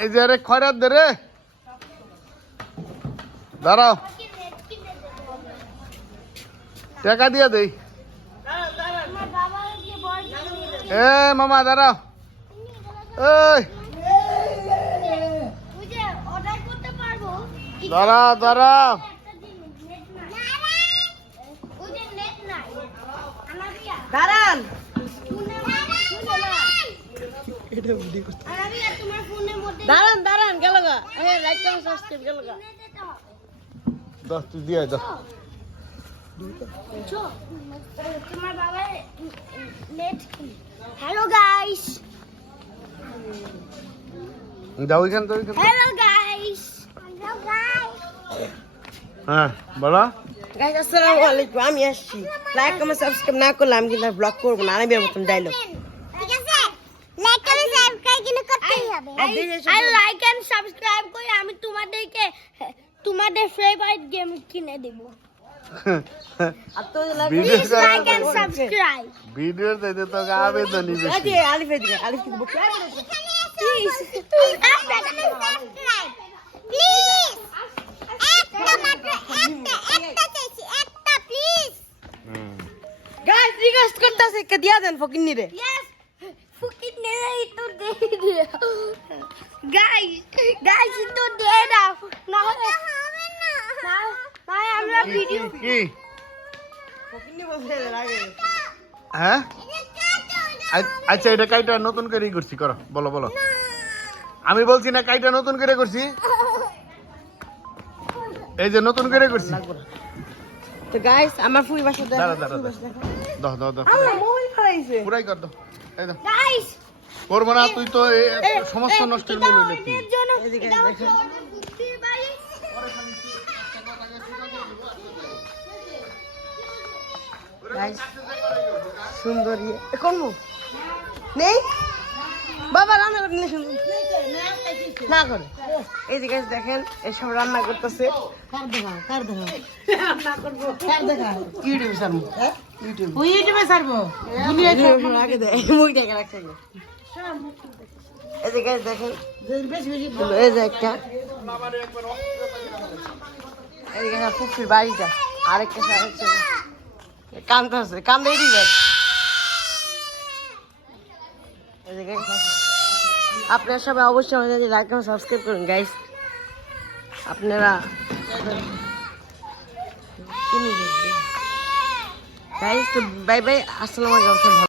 এই যে রে খয়রাত দে রে, দাঁড়াও টাকা দিয়ে দেই। এ মামা দাঁড়াও, এই দাঁড়াও দাঁড়াও, দাঁড়ান দাঁড়ান দাঁড়ান গেল গা, লাইক কমেন্ট সাবস্ক্রাইব গেল গা। দশ তুই দিয়ে দাও। তোমার বাবা নেট। হ্যালো গাইস, যাও ওইখান তো। Hello guys, hello guys. হ্যাঁ বলো। গাইস আসসালামু আলাইকুম, আমি আসছি। লাইক কমেন্ট সাবস্ক্রাইব না করলে আমি কিন্তু ব্লগ করবো না। আমি বের মতন ডায়লগ, ঠিক আছে? লাইক কমেন্ট সাবস্ক্রাইব কিন্তু করতেই হবে। আর লাইক এন্ড সাবস্ক্রাইব করে আমি তোমাদেরকে তোমাদের ফেভারিট গেম কিনে দেব। আর তো like please like and subscribe. Video দিতে তো আবেদনই বেশি। আজে আলিফ এদিকে, আলিফ কিন্তু বকে প্লিজ সাবস্ক্রাইব প্লিজ। একটা মাত্র একটা চাইছি, একটা প্লিজ। গাইস রিকোয়েস্ট করতেছে কে দিয়া দেন ফকিন্নি রে। यस फुकिट नहीं तो दे दे गाइस गाइस तो दे दाও না হবে না ভাই আমরা ভিডিও কি ফকিন্নি বলছে লাগে। হ্যাঁ আচ্ছা এটা কাইটা নতুন করে করছি, করো বলো বলো। আমি বলছি না কাইটা নতুন করে করছি, এই যে নতুন করে করছি। তো গাইস আমার ফুই বাসা দেখো, দাঁড়া দাঁড়া দাও দাও দাও, আমার মোবাইল ফলাইছে। পুরাই কর দাও। এই দাও, গাইস করবো না তুই তো সমস্ত নষ্টের মূল হইলে তুই। এর জন্য এদিকে এটা দেখো। হচ্ছে ভাই গাইস সুন্দর ইয়ে কোন নেই বাবা রান্না করে নিলে সুন্দর না করে। এই যে গাইস দেখেন এসব রান্না করতেছে। কার দেখা রান্না করবো, কার দেখা ইউটিউবে ছাড়বো। ইউটিউব ওই ইউটিউবে ছাড়বো, দুনিয়া আগে দে মুই দেখে রাখছে। এই যে গাইস দেখেন এই যে একটা এই যে ফুফির বাড়িটা আরেকটা সাথে কান্দা আছে, কান্দা দিবেন। আপনারা সবাই অবশ্যই আমাদের লাইক এবং সাবস্ক্রাইব করুন গাইস। আপনারা গাইস তো বাই বাই, আসসালামু আলাইকুম।